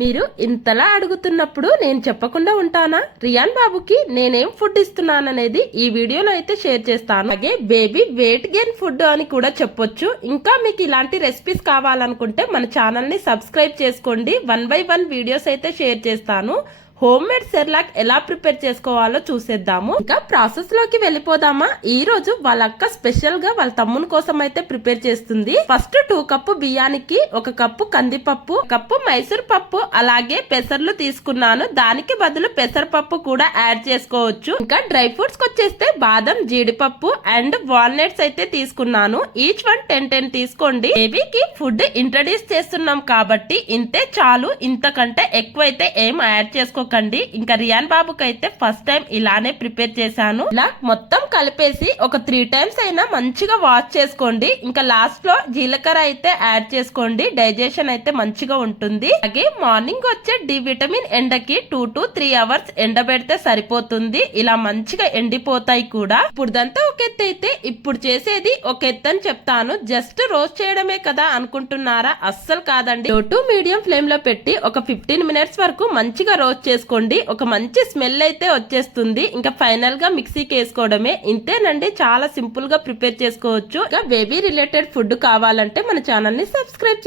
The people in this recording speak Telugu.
మీరు ఇంతలా అడుగుతున్నప్పుడు నేను చెప్పకుండా ఉంటానా? రియాన్ బాబుకి నేనేం ఫుడ్ ఇస్తున్నాననేది ఈ వీడియోలో అయితే షేర్ చేస్తాను. అలాగే బేబీ వెయిట్ గెయిన్ ఫుడ్ అని కూడా చెప్పొచ్చు. ఇంకా మీకు ఇలాంటి రెసిపీస్ కావాలనుకుంటే మన ఛానల్ ని సబ్స్క్రైబ్ చేసుకోండి. 1 by 1 వీడియోస్ అయితే షేర్ చేస్తాను. హోమ్ మేడ్ సెర్లాక్ ఎలా ప్రిపేర్ చేసుకోవాలో చూసేద్దాము. ఇంకా ప్రాసెస్ లోకి వెళ్ళిపోదామా? ఈ రోజు వాళ్ళ అక్క స్పెషల్ గా వాళ్ళ తమ్ముని కోసం అయితే ప్రిపేర్ చేస్తుంది. ఫస్ట్ 2 కప్పు బియ్యానికి 1 కప్పు కందిపప్పు, కప్పు మైసూర్ పప్పు, అలాగే పెసర్లు తీసుకున్నాను. దానికి బదులు పెసరపప్పు కూడా యాడ్ చేసుకోవచ్చు. ఇంకా డ్రై ఫ్రూట్స్ వచ్చేస్తే బాదం, జీడిపప్పు అండ్ వాల్నట్స్ అయితే తీసుకున్నాను. ఈచ్ వన్ 10 తీసుకోండి. బేబీకి ఫుడ్ ఇంట్రడ్యూస్ చేస్తున్నాం కాబట్టి ఇంతే చాలు. ఇంతకంటే ఎక్కువైతే ఏం యాడ్ చేసుకో. ఇంకా రియాన్ బాబుకి అయితే ఫస్ట్ టైం ఇలానే ప్రిపేర్ చేశాను. ఇలా మొత్తం కలిపేసి ఒక 3 times అయినా మంచిగా వాష్ చేసుకోండి. ఇంకా లాస్ట్ లో జీలకర్ర అయితే యాడ్ చేసుకోండి. డైజెషన్ అయితే మంచిగా ఉంటుంది. అలాగే మార్నింగ్ వచ్చే డి విటమిన్ ఎండకి 2 to 3 hours ఎండబెడితే సరిపోతుంది. ఇలా మంచిగా ఎండిపోతాయి కూడా. ఇప్పుడుదంతా ఒక ఎత్తు అయితే ఇప్పుడు చేసేది ఒక ఎత్తు అని చెప్తాను. జస్ట్ రోస్ట్ చేయడమే కదా అనుకుంటున్నారా? అస్సలు కాదండి. లో టు మీడియం ఫ్లేమ్ లో పెట్టి ఒక 15 minutes వరకు మంచిగా రోస్ట్ చేసుకోండి. ఒక మంచి స్మెల్ అయితే వచ్చేస్తుంది. ఇంకా ఫైనల్ గా మిక్సీకి వేసుకోవడమే. ఇంతేనండి, చాలా సింపుల్ గా ప్రిపేర్ చేసుకోవచ్చు. ఇంకా బేబీ రిలేటెడ్ ఫుడ్ కావాలంటే మన ఛానల్ ని సబ్స్క్రైబ్